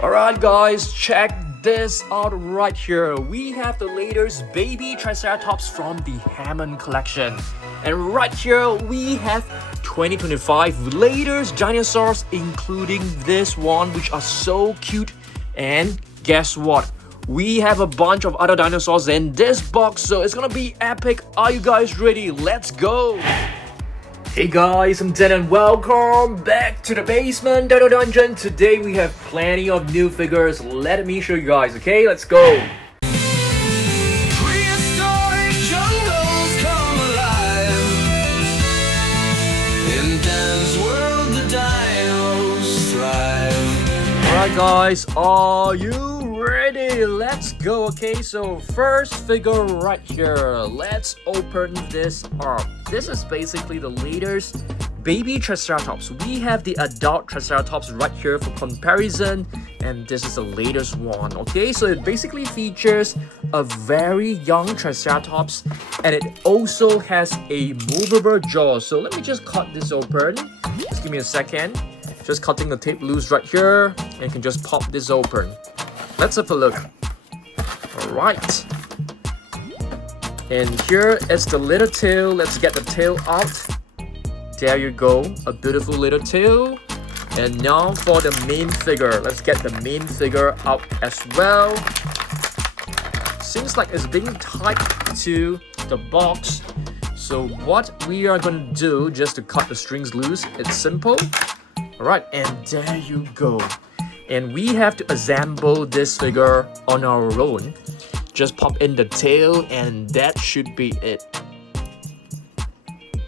Alright guys, check this out right here. We have the latest baby Triceratops from the Hammond Collection. And right here we have 2025 latest dinosaurs, including this one, which are so cute. And guess what? We have a bunch of other dinosaurs in this box, so it's gonna be epic. Are you guys ready? Let's go! Hey guys, I'm Dan and welcome back to the basement Dino Dungeon. Today we have plenty of new figures. Let me show you guys, okay? Let's go! Prehistoric jungles come alive. In Dan's world, the dinos thrive. Alright guys, are you ready? Let's go, okay? So first figure right here. Let's open this up. This is basically the latest baby Triceratops. We have the adult Triceratops right here for comparison, and this is the latest one, okay? So it basically features a very young Triceratops, and it also has a movable jaw. So let me just cut this open. Just give me a second. Just cutting the tape loose right here, and you can just pop this open. Let's have a look. Alright. And here is the little tail. Let's get the tail out. There you go. A beautiful little tail. And now for the main figure. Let's get the main figure out as well. Seems like it's being tied to the box. So what we are going to do just to cut the strings loose, it's simple. Alright, and there you go. And we have to assemble this figure on our own. Just pop in the tail and that should be it.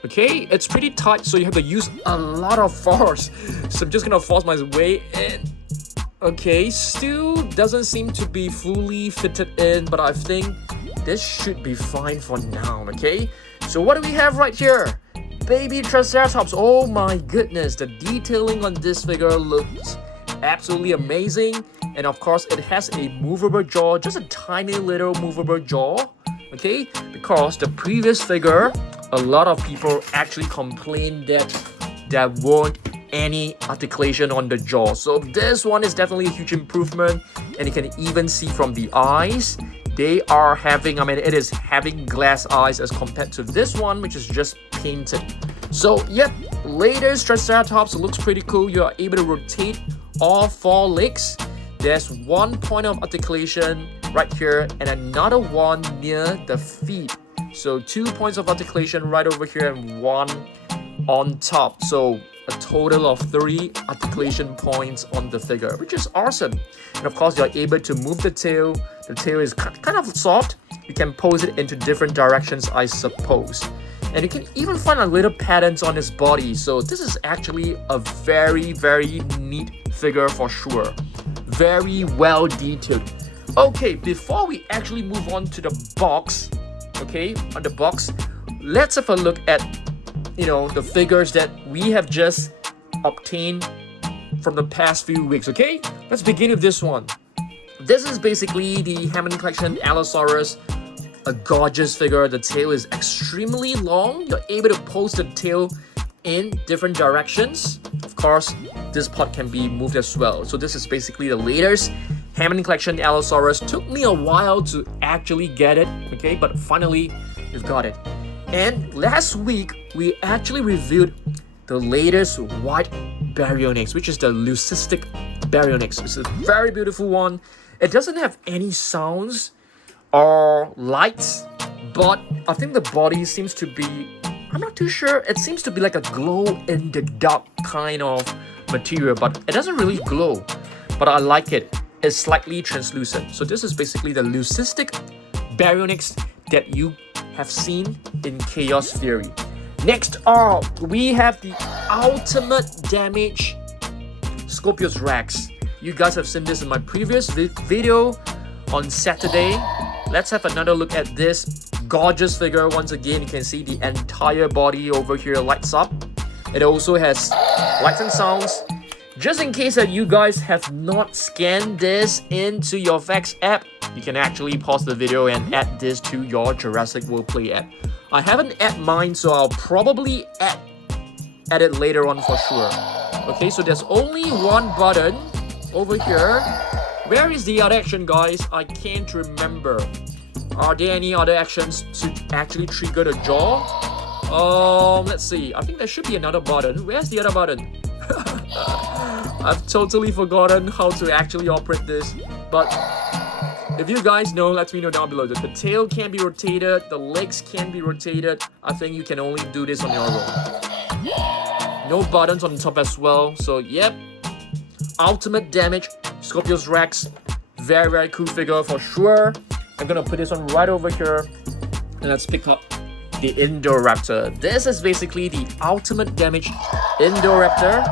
Okay, it's pretty tight, so you have to use a lot of force. So I'm just gonna force my way in. Okay, still doesn't seem to be fully fitted in, but I think this should be fine for now, okay? So what do we have right here? Baby Triceratops. Oh my goodness, the detailing on this figure looks absolutely amazing. And of course it has a movable jaw, just a tiny little movable jaw, okay? Because the previous figure, a lot of people actually complained that there weren't any articulation on the jaw. So this one is definitely a huge improvement, and you can even see from the eyes, they are having, it is having glass eyes as compared to this one, which is just painted. So yep, latest Triceratops looks pretty cool. You are able to rotate all four legs. There's one point of articulation right here and another one near the feet. So 2 points of articulation right over here and one on top. So a total of 3 articulation points on the figure, which is awesome. And of course, you're able to move the tail. The tail is kind of soft. You can pose it into different directions, I suppose. And you can even find a little patterns on his body. So this is actually a very, very neat figure for sure. Very well detailed. Okay, before we actually move on to the box, okay, on the box, let's have a look at, the figures that we have just obtained from the past few weeks, okay? Let's begin with this one. This is basically the Hammond Collection Allosaurus, a gorgeous figure. The tail is extremely long. You're able to pose the tail in different directions. Of course, this part can be moved as well. So this is basically the latest Hammond Collection Allosaurus. Took me a while to actually get it, okay? But finally, we've got it. And last week, we actually reviewed the latest white Baryonyx, which is the leucistic Baryonyx. It's a very beautiful one. It doesn't have any sounds or lights, but I think the body seems to be, I'm not too sure. It seems to be like a glow in the dark kind of material, but it doesn't really glow. But I like it. It's slightly translucent. So this is basically the leucistic Baryonyx that you have seen in Chaos Theory. Next up, we have the ultimate damage Scorpios Rex. You guys have seen this in my previous video on Saturday. Let's have another look at this gorgeous figure. Once again, you can see the entire body over here lights up. It also has lights and sounds. Just in case that you guys have not scanned this into your Vex app, you can actually pause the video and add this to your Jurassic World Play app. I haven't added mine, so I'll probably add it later on for sure. Okay, so there's only one button over here. Where is the other action, guys? I can't remember. Are there any other actions to actually trigger the jaw? Let's see. I think there should be another button. Where's the other button? I've totally forgotten how to actually operate this. But if you guys know, let me know down below. The tail can be rotated, the legs can be rotated. I think you can only do this on your own. No buttons on the top as well. So yep, ultimate damage, Scorpios Rex. Very, very cool figure for sure. I'm gonna put this one right over here. And let's pick up the Indoraptor. This is basically the ultimate damage Indoraptor.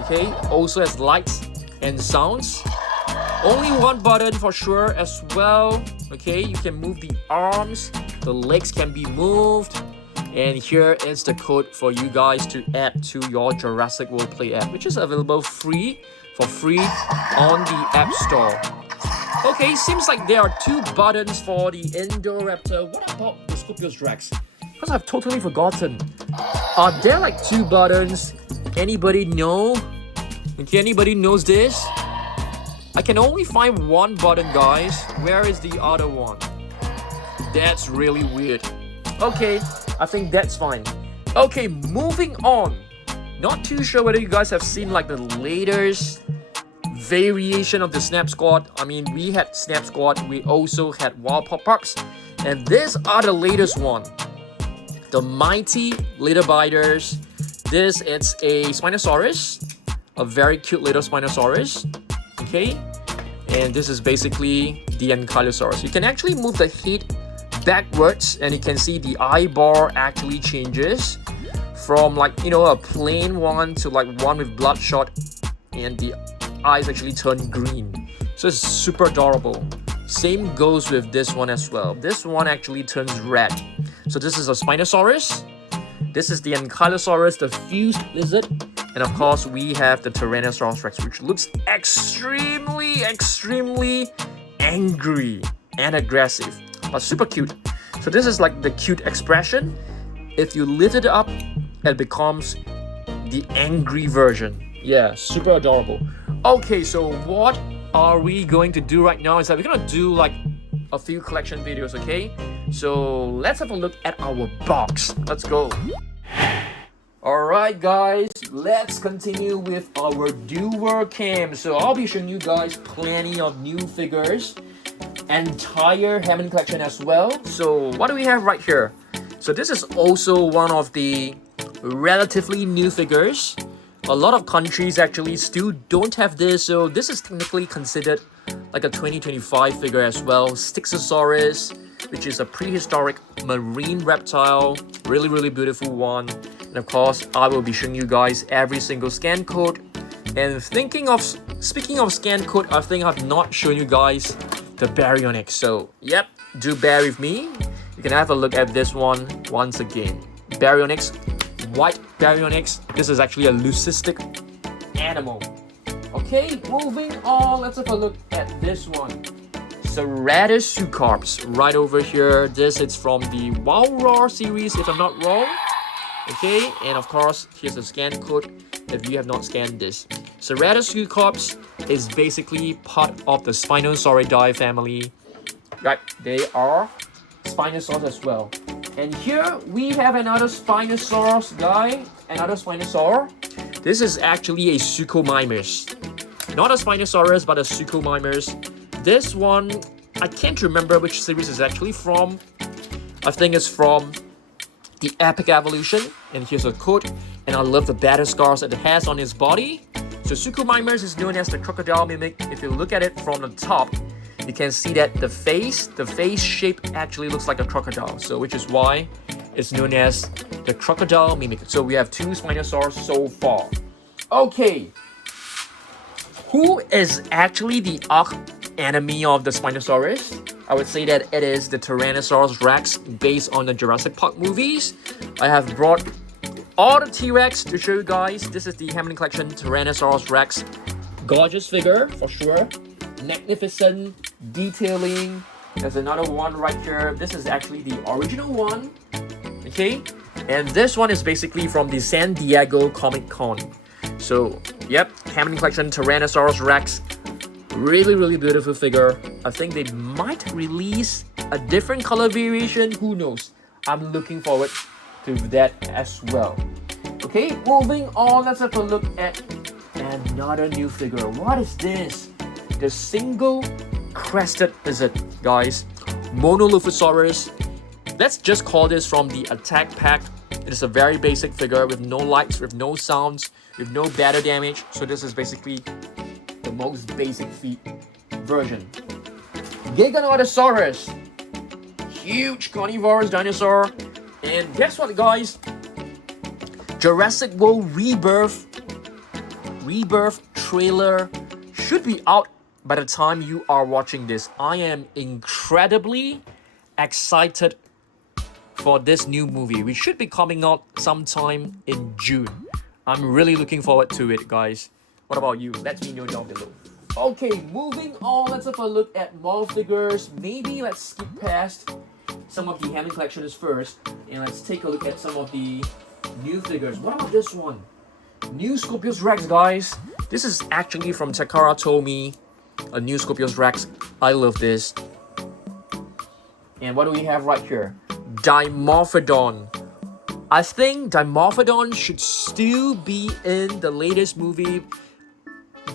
Okay, also has lights and sounds. Only one button for sure as well. Okay, you can move the arms, the legs can be moved. And here is the code for you guys to add to your Jurassic World Play app, which is available for free on the App Store. Okay, seems like there are 2 buttons for the Indoraptor. What about the Scorpios Rex? Because I've totally forgotten. Are there like 2 buttons? Anybody know? Okay, anybody knows this? I can only find 1 button, guys. Where is the other one? That's really weird. Okay, I think that's fine. Okay, moving on. Not too sure whether you guys have seen like the latest variation of the Snap Squad. I mean, we had Snap Squad, we also had Wild Pop-Ups, and these are the latest one. The Mighty Little Biters. This is a Spinosaurus, a very cute little Spinosaurus. Okay, and this is basically the Ankylosaurus. You can actually move the head backwards, and you can see the eyeball actually changes from like, you know, a plain one to like one with bloodshot, and the eyes actually turn green. So it's super adorable. Same goes with this one as well. This one actually turns red. So this is a Spinosaurus. This is the Ankylosaurus, the fused lizard. And of course, we have the Tyrannosaurus Rex, which looks extremely angry and aggressive, but super cute. So this is like the cute expression. If you lift it up, it becomes the angry version. Yeah, super adorable. Okay, so what are we going to do right now is that we're gonna do like a few collection videos, okay? So let's have a look at our box. Let's go. Alright guys, let's continue with our dual cam. So I'll be showing you guys plenty of new figures, entire Hammond collection as well. So what do we have right here? So this is also one of the relatively new figures. A lot of countries actually still don't have this, so this is technically considered like a 2025 figure as well. Styxosaurus, which is a prehistoric marine reptile, really beautiful one. And of course, I will be showing you guys every single scan code. And speaking of scan code, I think I've not shown you guys the Baryonyx. So yep, do bear with me. You can have a look at this one once again. Baryonyx, white Baryonyx. This is actually a leucistic animal. Okay, moving on, let's have a look at this one. Ceratops right over here. This is from the Wild Roar series, if I'm not wrong. Okay, and of course, here's a scan code if you have not scanned this. Ceratops is basically part of the Spinosauridae family. Right, they are Spinosaurs as well. And here we have another Spinosaurus guy, another Spinosaur. This is actually a Suchomimus. Not a Spinosaurus, but a Suchomimus. This one, I can't remember which series it's actually from. I think it's from the Epic Evolution. And here's a code. And I love the battle scars that it has on his body. So Suchomimus is known as the crocodile mimic. If you look at it from the top, you can see that the face shape actually looks like a crocodile. So which is why it's known as the crocodile mimic. So we have 2 Spinosaurs so far. Okay. Who is actually the arch enemy of the Spinosaurus? I would say that it is the Tyrannosaurus Rex based on the Jurassic Park movies. I have brought all the T-Rex to show you guys. This is the Hammond Collection Tyrannosaurus Rex. Gorgeous figure for sure. Magnificent detailing. There's another one right here. This is actually the original one. Okay. And this one is basically from the San Diego Comic Con. So, yep, Hammond Collection Tyrannosaurus Rex. Really beautiful figure. I think they might release a different color variation. Who knows? I'm looking forward to that as well. Okay, moving on, let's have a look at another new figure. What is this? The single crested lizard, guys. Monolophosaurus. Let's just call this from the attack pack. It is a very basic figure with no lights, with no sounds, with no battle damage. So this is basically the most basic version. Giganotosaurus. Huge carnivorous dinosaur. And guess what, guys? Jurassic World Rebirth trailer should be out by the time you are watching this. I am incredibly excited for this new movie, which should be coming out sometime in June. I'm really looking forward to it, guys. What about you? Let me know down below. Okay, moving on, let's have a look at more figures. Maybe let's skip past some of the Hammond collections first, and let's take a look at some of the new figures. What about this one? New Scorpios Rex, guys. This is actually from Takara Tomy, a new Scorpios Rex. I love this. And what do we have right here? Dimorphodon. I think Dimorphodon should still be in the latest movie.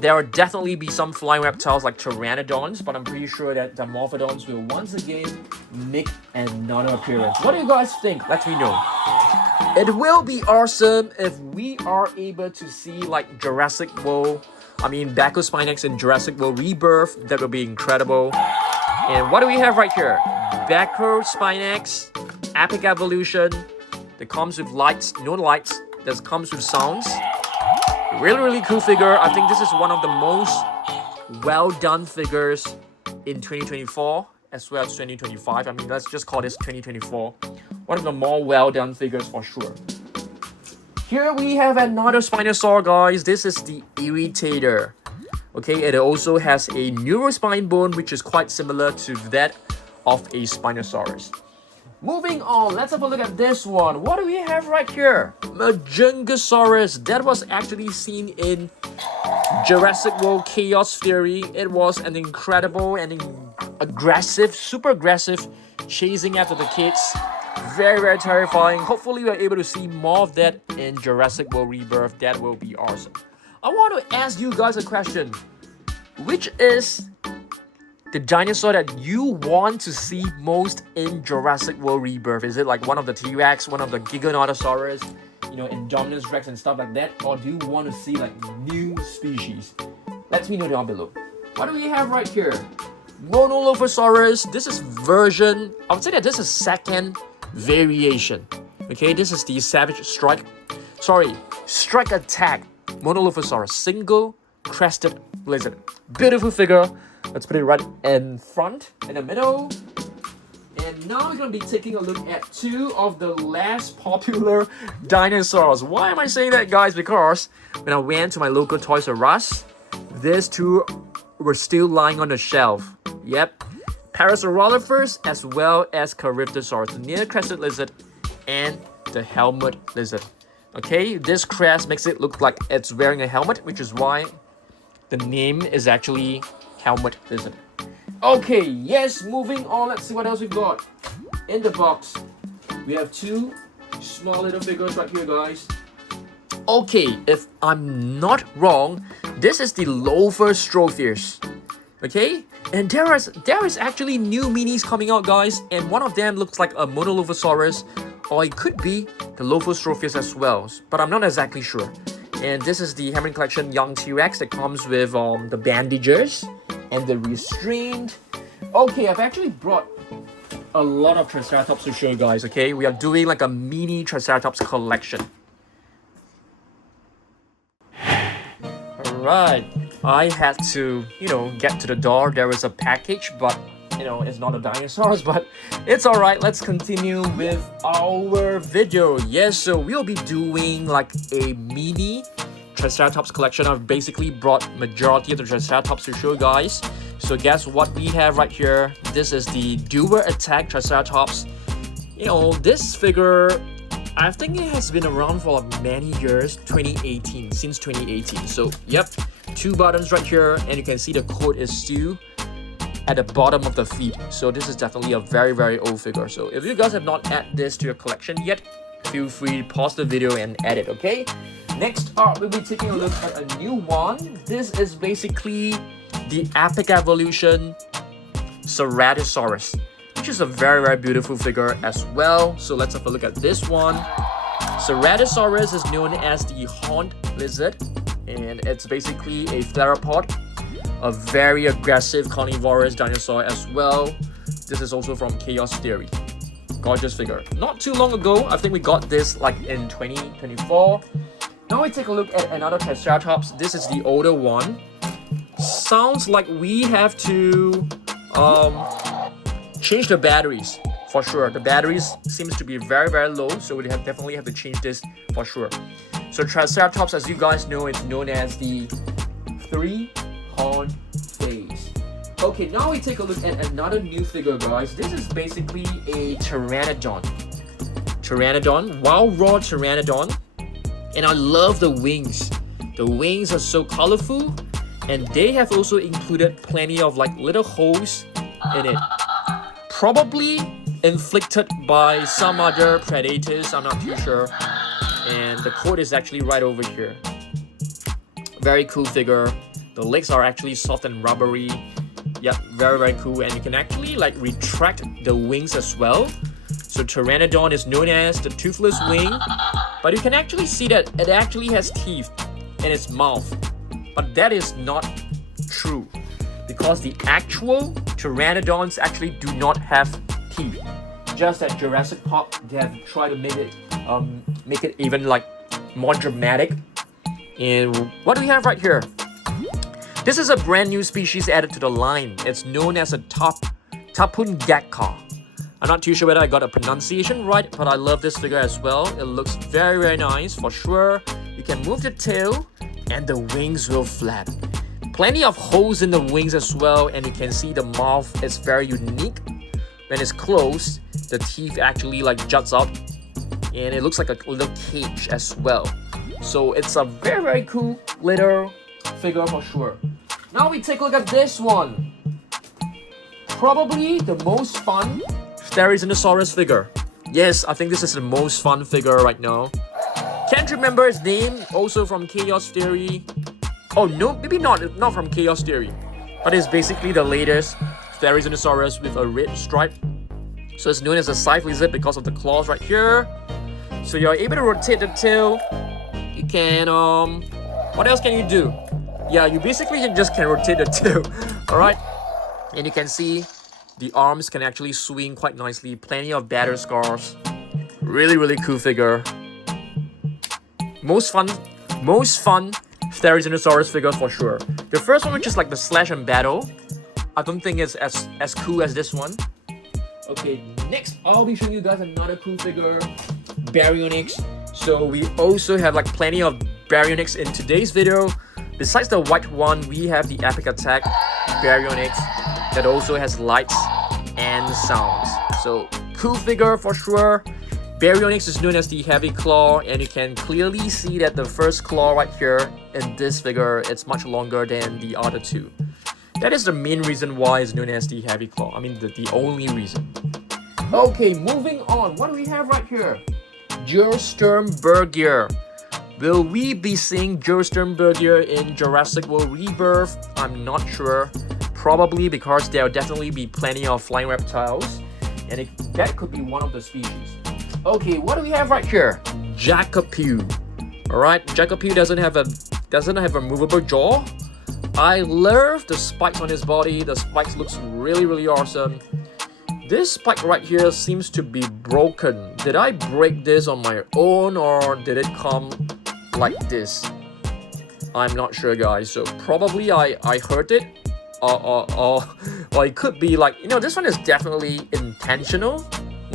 There will definitely be some flying reptiles like Pteranodons, but I'm pretty sure that Dimorphodons will once again make another appearance. What do you guys think? Let me know. It will be awesome if we are able to see like Jurassic World, Baryonyx in Jurassic World Rebirth. That would be incredible. And what do we have right here? Baryonyx, Epic Evolution. That comes with lights, no lights. That comes with sounds. Really cool figure. I think this is one of the most well done figures in 2024 as well as 2025. Let's just call this 2024. One of the more well done figures for sure. Here we have another Spinosaur, guys. This is the Irritator. Okay, it also has a neurospine bone, which is quite similar to that of a Spinosaurus. Moving on, let's have a look at this one. What do we have right here? Majungasaurus. That was actually seen in Jurassic World Chaos Theory. It was an incredible and aggressive, super aggressive, chasing after the kids. Very terrifying. Hopefully we're able to see more of that in Jurassic World Rebirth. That will be awesome. I want to ask you guys a question. Which is the dinosaur that you want to see most in Jurassic World Rebirth? Is it like one of the T-Rex, one of the Giganotosaurus, Indominus Rex and stuff like that? Or do you want to see like new species? Let me know down below. What do we have right here? Monolophosaurus. This is I would say that this is second variation. Okay, this is the Strike Attack Monolophosaurus, single crested lizard. Beautiful figure. Let's put it right in front, in the middle. And now we're going to be taking a look at two of the less popular dinosaurs. Why am I saying that, guys? Because when I went to my local Toys R Us, these two were still lying on the shelf. Yep. Parasaurolophus as well as Caryptosaurus, the near-crested lizard and the helmet lizard. Okay, this crest makes it look like it's wearing a helmet, which is why the name is actually helmet lizard. Okay, yes, moving on. Let's see what else we've got in the box. We have two small little figures right here, guys. Okay, if I'm not wrong, this is the Lophostropheus. Okay, and there is actually new minis coming out, guys, and one of them looks like a Monolophosaurus, or it could be the Lophostropheus as well, but I'm not exactly sure. And this is the Hammond Collection Young T-Rex that comes with the bandages and the restraint. Okay, I've actually brought a lot of Triceratops to show you guys, okay? We are doing like a mini Triceratops collection. Alright, I had to, get to the door. There was a package, but, it's not a dinosaurs, but it's alright. Let's continue with our video. Yes, so we'll be doing like a mini Triceratops collection. I've basically brought majority of the Triceratops to show you guys. So guess what we have right here? This is the Dual Attack Triceratops. This figure I think it has been around for many years, 2018, since 2018. So yep, 2 buttons right here, and you can see the code is still at the bottom of the feet. So this is definitely a very old figure. So if you guys have not added this to your collection yet, feel free to pause the video and add it, okay? Next up, we'll be taking a look at a new one. This is basically the Epic Evolution Ceratosaurus, which is a very beautiful figure as well. So let's have a look at this one. Ceratosaurus is known as the horned lizard, and it's basically a theropod, a very aggressive carnivorous dinosaur as well. This is also from Chaos Theory. Gorgeous figure. Not too long ago, I think we got this like in 2024. Now we take a look at another Triceratops. This is the older one. Sounds like we have to change the batteries for sure. The batteries seems to be very low, so we definitely have to change this for sure. So Triceratops, as you guys know, is known as the 3-horn phase. Okay, now we take a look at another new figure, guys. This is basically a Pteranodon, wild raw Pteranodon, and I love the wings. The wings are so colorful, and they have also included plenty of like little holes in it. Probably inflicted by some other predators, I'm not too sure. And the code is actually right over here. Very cool figure. The legs are actually soft and rubbery. Yeah, very cool. And you can actually like retract the wings as well. So Pteranodon is known as the toothless wing, but you can actually see that it actually has teeth in its mouth. But that is not true, because the actual Pteranodons actually do not have teeth. Just at Jurassic Park, they have tried to make it even like more dramatic. And what do we have right here? This is a brand new species added to the line. It's known as a Tapungakka. I'm not too sure whether I got a pronunciation right, but I love this figure as well. It looks very nice for sure. You can move the tail and the wings will flap. Plenty of holes in the wings as well, and you can see the mouth is very unique. When it's closed, the teeth actually like juts out, and it looks like a little cage as well. So it's a very cool little figure for sure. Now we take a look at this one. Probably the most fun Therizinosaurus figure. Yes, I think this is the most fun figure right now. Can't remember his name, also from Chaos Theory. Oh no, maybe not from Chaos Theory, but it's basically the latest Therizinosaurus with a red stripe. So it's known as a scythe lizard because of the claws right here. So you're able to rotate the tail. You can what else can you do? Yeah, you basically just can rotate the tail. Alright, and you can see the arms can actually swing quite nicely. Plenty of battle scars. Really cool figure. Most fun Therizinosaurus figure for sure. The first one, which is like the slash and battle, I don't think it's as cool as this one. Okay, next I'll be showing you guys another cool figure, Baryonyx. So we also have like plenty of Baryonyx in today's video. Besides the white one, we have the Epic Attack Baryonyx that also has lights and sounds. So cool figure for sure. Baryonyx is known as the Heavy Claw, and you can clearly see that the first claw right here in this figure, it's much longer than the other two. That is the main reason why it's known as the Heavy Claw. I mean, the only reason. Okay, moving on. What do we have right here? Jursternbergier. Will we be seeing Jursternbergier in Jurassic World Rebirth? I'm not sure. Probably, because there'll definitely be plenty of flying reptiles, and that could be one of the species. Okay, what do we have right here? Jacopew. Alright, Jacopew doesn't have a movable jaw. I love the spikes on his body. The spikes looks really awesome. This spike right here seems to be broken. Did I break this on my own, or did it come like this? I'm not sure, guys. So probably I hurt it, or it could be like, you know, this one is definitely intentional.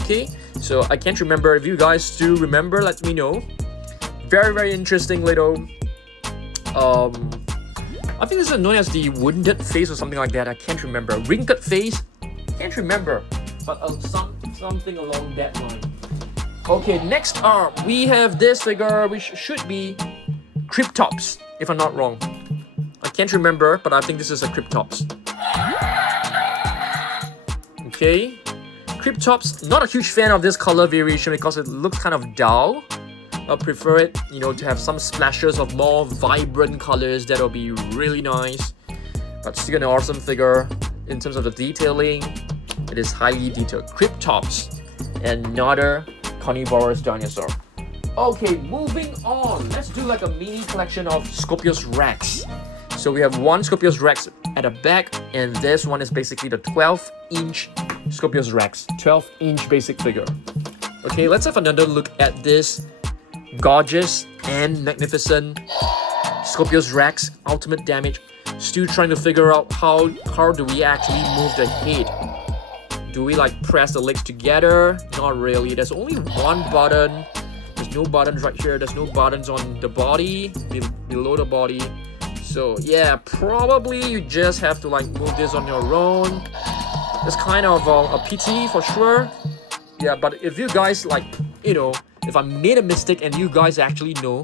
Okay, so I can't remember. If you guys do remember, let me know. Very interesting little I think this is known as the wounded face or something like that. I can't remember. Wrinkled face? Can't remember. But something along that line. Okay, next up, we have this figure, which should be Cryptops, if I'm not wrong. I can't remember, but I think this is a Cryptops. Okay, Cryptops, not a huge fan of this color variation because it looks kind of dull. I prefer it, you know, to have some splashes of more vibrant colors. That'll be really nice. But still an awesome figure. In terms of the detailing, it is highly detailed. Cryptops, another carnivorous dinosaur. Okay, moving on. Let's do like a mini collection of Scorpios Rex. So we have one Scorpios Rex at the back, and this one is basically the 12-inch Scorpios Rex. 12-inch basic figure. Okay, let's have another look at this gorgeous and magnificent Scorpios Rex Ultimate Damage. Still trying to figure out how do we actually move the head. Do we like press the legs together? Not really. There's only one button. There's no buttons right here. There's no buttons on the body, below the body. So yeah, probably you just have to like move this on your own. It's kind of a pity for sure. Yeah, but if you guys like, you know, if I made a mistake and you guys actually know,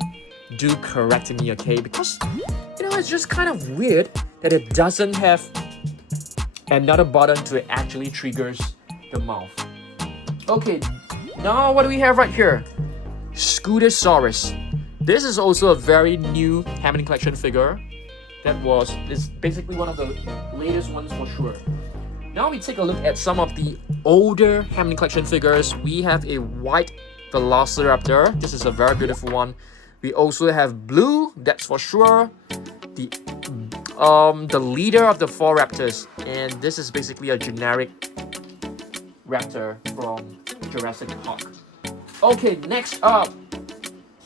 do correct me, okay? Because, you know, it's just kind of weird that it doesn't have another button to actually triggers the mouth. Okay, now what do we have right here? Scootosaurus. This is also a very new Hammond Collection figure. It's basically one of the latest ones for sure. Now we take a look at some of the older Hammond Collection figures. We have a white Velociraptor. This is a very beautiful one. We also have blue, that's for sure. The leader of the 4 raptors, and this is basically a generic raptor from Jurassic Park. Okay, next up,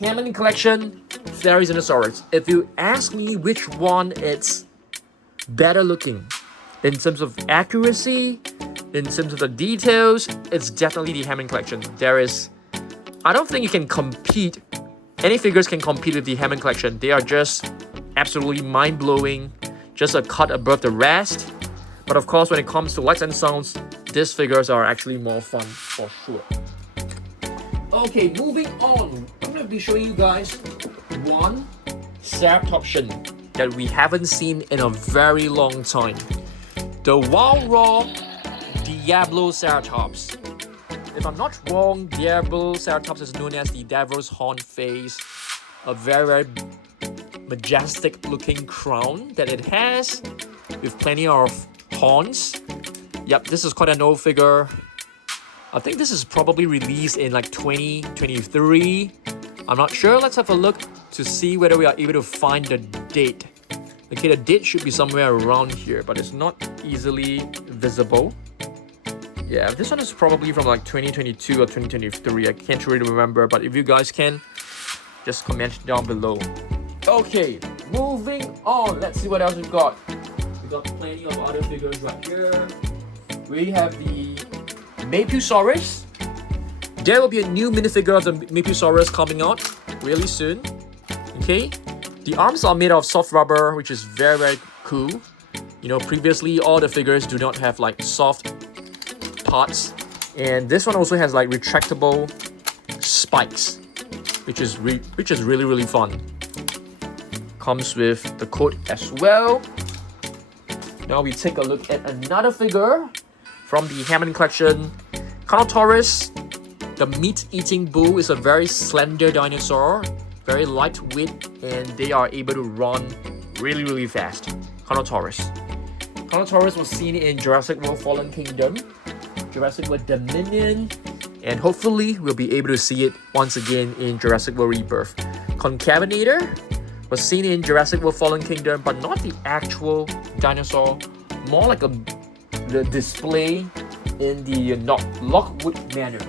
Hammond Collection Baryonyx. If you ask me which one it's better looking in terms of accuracy, in terms of the details, it's definitely the Hammond Collection. I don't think you can compete. Any figures can compete with the Hammond Collection. They are just absolutely mind-blowing, just a cut above the rest. But of course, when it comes to lights and sounds, these figures are actually more fun for sure. Okay, moving on. I'm going to be showing you guys one Ceratopsian that we haven't seen in a very long time. The Wild Raw Diabloceratops. If I'm not wrong, Diabloceratops is known as the Devil's Horn face. A very majestic looking crown that it has with plenty of horns. Yep, this is quite an old figure. I think this is probably released in like 2023. I'm not sure. Let's have a look to see whether we are able to find the date. Okay, the date should be somewhere around here, but it's not easily visible. Yeah, this one is probably from like 2022 or 2023. I can't really remember, but if you guys can, just comment down below. Okay, moving on. Let's see what else we've got. We've got plenty of other figures right here. We have the Mapusaurus. There will be a new minifigure of the Mapusaurus coming out really soon. Okay, the arms are made of soft rubber, which is very cool. You know, previously all the figures do not have like soft parts, and this one also has like retractable spikes, which is really fun. Comes with the coat as well. Now we take a look at another figure from the Hammond Collection, Carnotaurus. The meat-eating bull is a very slender dinosaur, very lightweight, and they are able to run really fast. Carnotaurus. Carnotaurus was seen in Jurassic World Fallen Kingdom, Jurassic World Dominion, and hopefully we'll be able to see it once again in Jurassic World Rebirth. Concavenator was seen in Jurassic World Fallen Kingdom, but not the actual dinosaur, more like the display in the Lockwood Manor.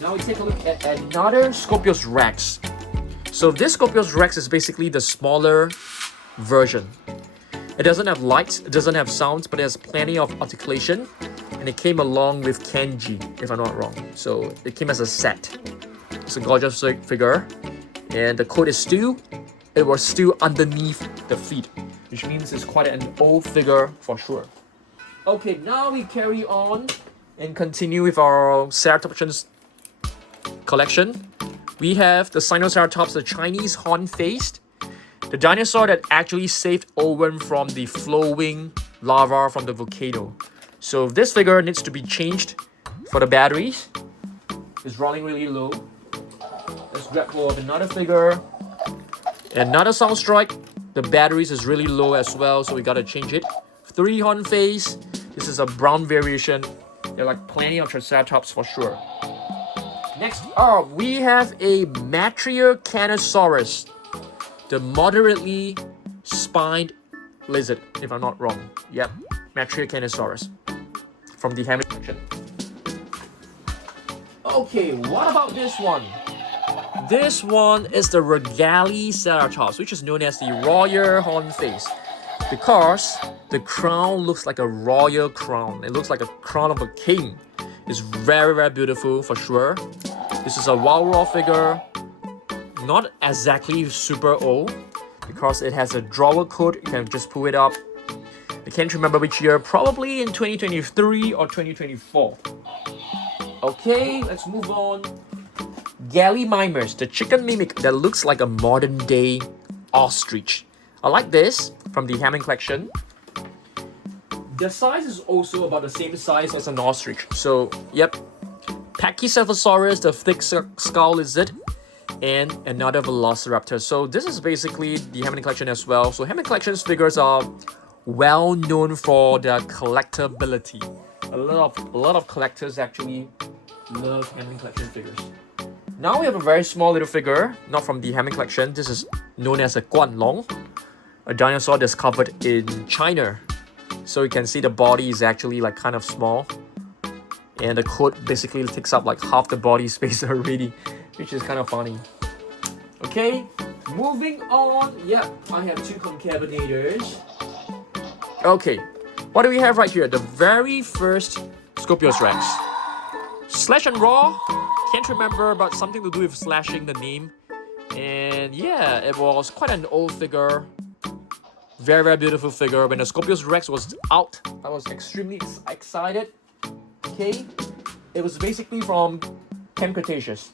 Now we take a look at another Scorpios Rex. So this Scorpios Rex is basically the smaller version. It doesn't have lights, it doesn't have sounds, but it has plenty of articulation. And it came along with Kenji, if I'm not wrong. So it came as a set. It's a gorgeous figure. And the coat is still underneath the feet, which means it's quite an old figure for sure. Okay, now we carry on and continue with our Ceratopsians collection. We have the Sinoceratops, the Chinese horn-faced, the dinosaur that actually saved Owen from the flowing lava from the volcano. So this figure needs to be changed for the batteries. It's rolling really low. Let's grab hold of another figure. Another sound strike. The batteries is really low as well, so we gotta change it. 3 horn face. This is a brown variation. There are like plenty of Triceratops for sure. Next up, we have a Baryonyx, the moderately spined lizard, if I'm not wrong. Yep, Baryonyx from the Hammond Collection. Okay, what about this one? This one is the Regaliceratops, which is known as the royal horn face, because the crown looks like a royal crown. It looks like a crown of a king. It's very, very beautiful for sure. This is a Wild Raw figure, not exactly super old, because it has a drawer code. You can just pull it up. I can't remember which year, probably in 2023 or 2024. Okay, let's move on. Gallimimus, the chicken mimic that looks like a modern day ostrich. I like this from the Hammond Collection. The size is also about the same size as an ostrich. So, yep. Pachycephalosaurus, the thick skull lizard, and another Velociraptor. So this is basically the Hammond Collection as well. So Hammond Collection's figures are well known for their collectability. A lot of collectors actually love Hammond Collection figures. Now we have a very small little figure, not from the Hammond Collection. This is known as a Guanlong, a dinosaur discovered in China. So you can see the body is actually like kind of small, and the coat basically takes up like half the body space already, which is kind of funny. Okay, moving on. Yep, I have 2 concatenators. Okay, what do we have right here? The very first Scorpios Rex. Slash and Raw. Can't remember, but something to do with slashing the name. And yeah, it was quite an old figure. Very, very beautiful figure. When the Scorpios Rex was out, I was extremely excited. Okay, it was basically from Camp Cretaceous.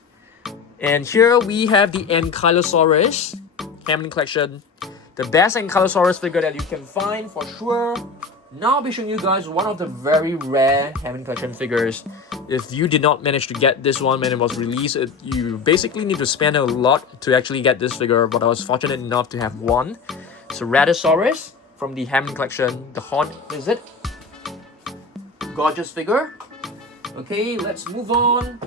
And here we have the Ankylosaurus, Hammond Collection. The best Ankylosaurus figure that you can find for sure. Now I'll be showing you guys one of the very rare Hammond Collection figures. If you did not manage to get this one when it was released, you basically need to spend a lot to actually get this figure, but I was fortunate enough to have one. Ceratosaurus from the Hammond Collection, the horned lizard. Gorgeous figure. Okay, let's move on.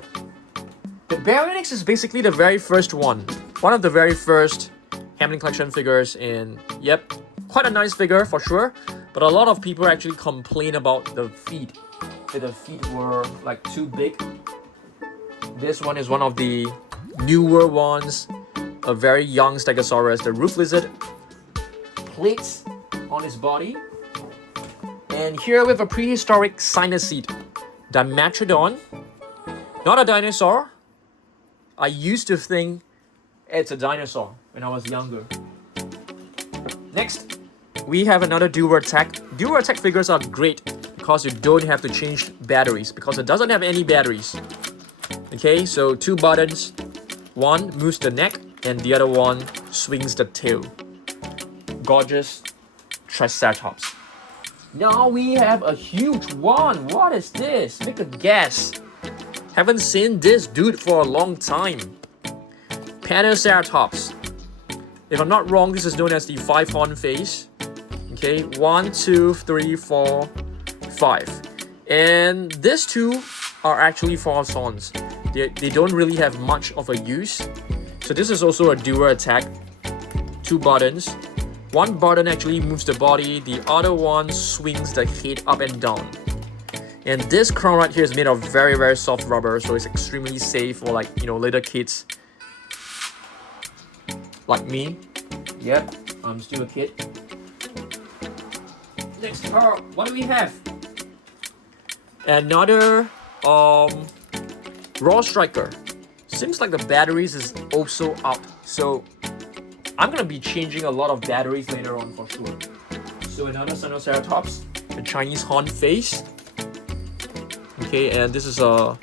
The Baryonyx is basically the very first one of the very first Hammond Collection figures, and yep, quite a nice figure for sure. But a lot of people actually complain about the feet, that the feet were like too big. This one is one of the newer ones, a very young Stegosaurus, the roof lizard. Plates on his body. And here we have a prehistoric Cynocid, Dimetrodon. Not a dinosaur. I used to think it's a dinosaur when I was younger. Next, we have another Dual-Attack. Dual-Attack figures are great because you don't have to change batteries, because it doesn't have any batteries. Okay, so 2 buttons. One moves the neck and the other one swings the tail. Gorgeous Triceratops. Now we have a huge one. What is this? Make a guess. Haven't seen this dude for a long time. Panoceratops. If I'm not wrong, this is known as the 5-horn face. Okay, 1, 2, 3, 4, 5. And these 2 are actually false horns. They don't really have much of a use. So this is also a Dual-Attack. 2 buttons. One button actually moves the body, the other one swings the head up and down. And this crown right here is made of very, very soft rubber, so it's extremely safe for, like, you know, little kids like me. Yep, I'm still a kid. Next up, what do we have? Another Raw Striker. Seems like the batteries is also up, so I'm gonna be changing a lot of batteries later on for sure. So another Sinoceratops, the Chinese horn face. Okay, and this is a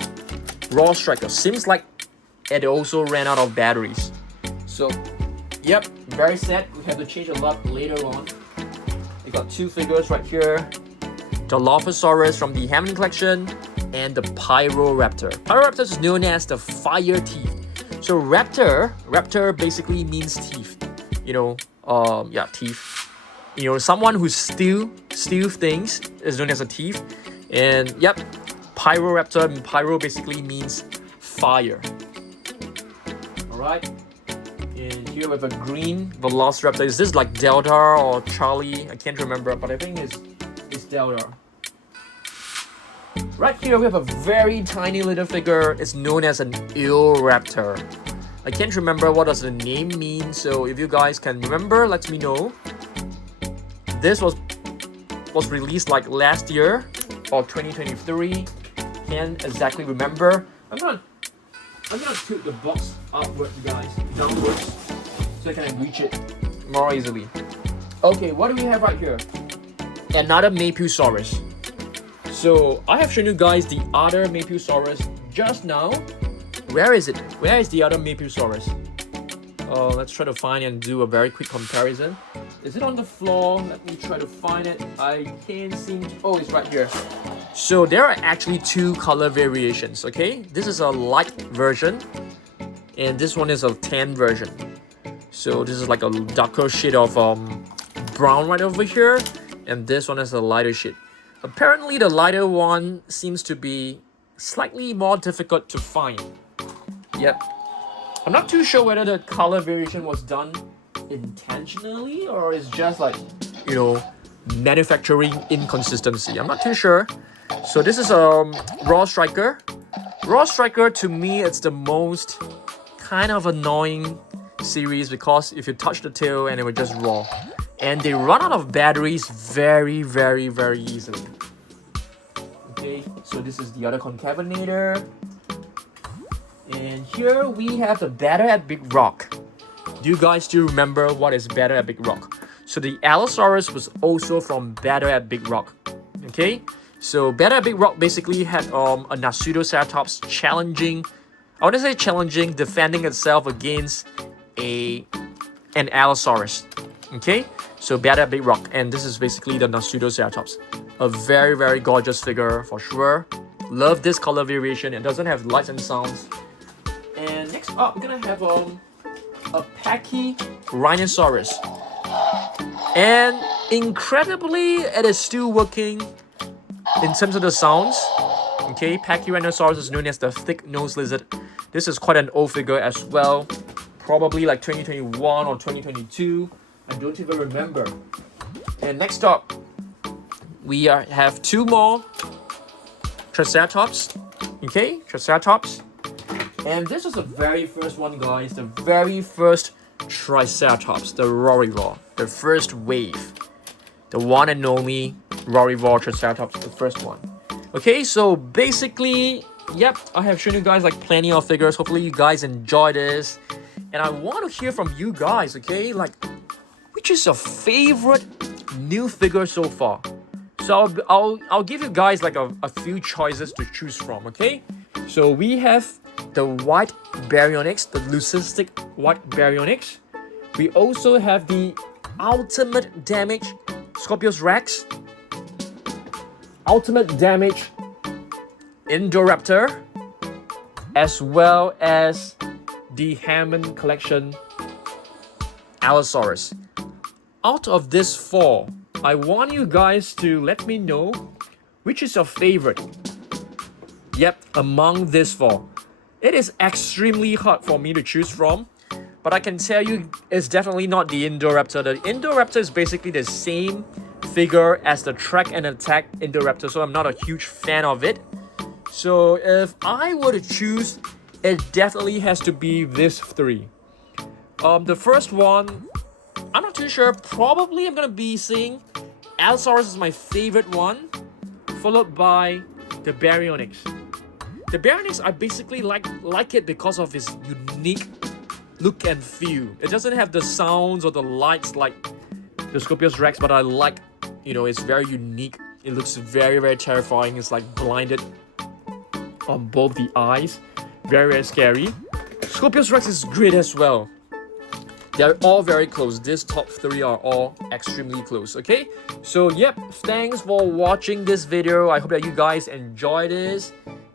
Raw Striker. Seems like it also ran out of batteries. So, yep, very sad. We have to change a lot later on. We got two figures right here. The Dilophosaurus from the Hammond Collection and the Pyroraptor. Pyroraptor is known as the fire teeth. So raptor basically means teeth. You know, yeah, teeth. You know, someone who steal things is known as a thief. And yep, Pyroraptor, and pyro basically means fire. Alright. And here we have a green Velociraptor. Is this like Delta or Charlie? I can't remember, but I think it's Delta. Right here we have a very tiny little figure. It's known as an Indoraptor. I can't remember what does the name mean, so if you guys can remember, let me know. This was released like last year or 2023. Can't exactly remember. I'm gonna tilt the box upward, guys, downwards, so I can reach it more easily. Okay, what do we have right here? Another Mapusaurus. So I have shown you guys the other Mapusaurus just now. Where is it? Where is the other Mapusaurus? Let's try to find and do a very quick comparison. Is it on the floor? Let me try to find it. I can't seem to... Oh, it's right here. So there are actually two color variations, okay? This is a light version, and this one is a tan version. So this is like a darker shade of brown right over here, and this one is a lighter shade. Apparently the lighter one seems to be slightly more difficult to find. Yep. I'm not too sure whether the color variation was done intentionally or it's just like, you know, manufacturing inconsistency. I'm not too sure. So this is Raw Striker. Raw Striker, to me, it's the most kind of annoying series because if you touch the tail and it will just raw. And they run out of batteries very, very, very easily. Okay, so this is the other concavenator. And here we have the Better at Big Rock. Do you guys still remember what is Better at Big Rock? So the Allosaurus was also from Better at Big Rock. Okay, so Better at Big Rock basically had a Nasutoceratops challenging, I wouldn't say challenging, defending itself against an Allosaurus. Okay, so Better at Big Rock, and this is basically the Nasutoceratops. A very, very gorgeous figure for sure. Love this color variation. It doesn't have lights and sounds. And next up, we're gonna have a Pachyrhinosaurus. And incredibly, it is still working in terms of the sounds. Okay, Pachyrhinosaurus is known as the thick-nosed lizard. This is quite an old figure as well. Probably like 2021 or 2022. I don't even remember. And next up, we have two more Triceratops. Okay, Triceratops. And this is the very first one, guys. The very first Triceratops, the Rorivore, the first wave. The one and only Rorivore Triceratops, the first one. Okay, so basically, yep, I have shown you guys like plenty of figures. Hopefully you guys enjoy this. And I want to hear from you guys, okay? Like, which is your favorite new figure so far? So I'll give you guys like a few choices to choose from, okay? So we have the white Baryonyx, the leucistic white Baryonyx. We also have the ultimate damage Scorpios Rex, ultimate damage Indoraptor, as well as the Hammond Collection Allosaurus. Out of these four, I want you guys to let me know which is your favorite. Yep, among these four. It is extremely hard for me to choose from, but I can tell you it's definitely not the Indoraptor. The Indoraptor is basically the same figure as the Track and Attack Indoraptor, so I'm not a huge fan of it. So if I were to choose, it definitely has to be these three. The first one, I'm not too sure. Probably I'm gonna be saying Allosaurus is my favorite one, followed by the Baryonyx. The Baryonyx, I basically like it because of its unique look and feel. It doesn't have the sounds or the lights like the Scorpios Rex, but I like, you know, it's very unique. It looks very, very terrifying. It's like blinded on both the eyes. Very, very scary. Scorpios Rex is great as well. They're all very close. These top 3 are all extremely close, okay? So, yep, thanks for watching this video. I hope that you guys enjoyed this.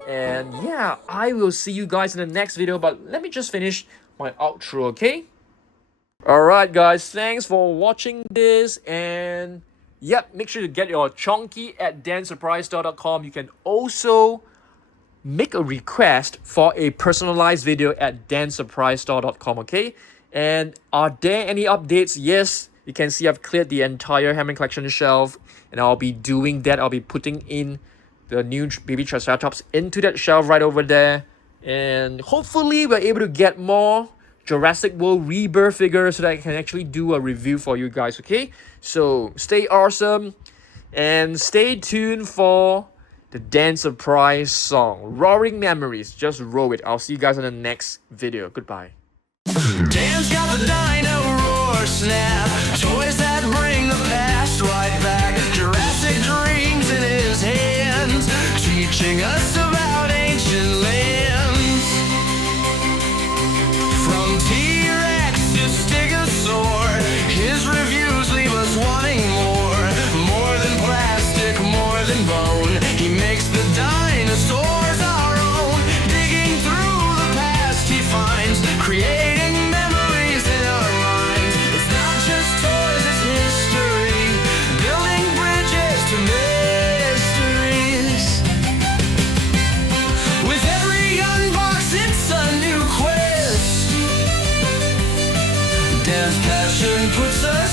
And yeah, I will see you guys in the next video. But let me just finish my outro, okay? Alright, guys, thanks for watching this. And yep, make sure to get your chonky at dansurprisestore.com. You can also make a request for a personalized video at dansurprisestore.com, okay? And are there any updates? Yes, you can see I've cleared the entire Hammond Collection shelf, and I'll be doing that. I'll be putting in the new baby Triceratops into that shelf right over there. And hopefully we're able to get more Jurassic World Rebirth figures so that I can actually do a review for you guys, okay? So stay awesome and stay tuned for the Dan Surprise song, Roaring Memories. Just roll it. I'll see you guys in the next video. Goodbye. Dan's got the dino roar snap, toys that bring the past right back, Jurassic dreams in his hands, teaching us about ancient lands. From T-Rex to Stegosaur, his reviews leave us wanting more than plastic, more than bone. He makes the dinosaurs our own, digging through the past he finds, creating memories in our minds. It's not just toys, it's history, building bridges to mysteries. With every unbox, it's a new quest. Death passion puts us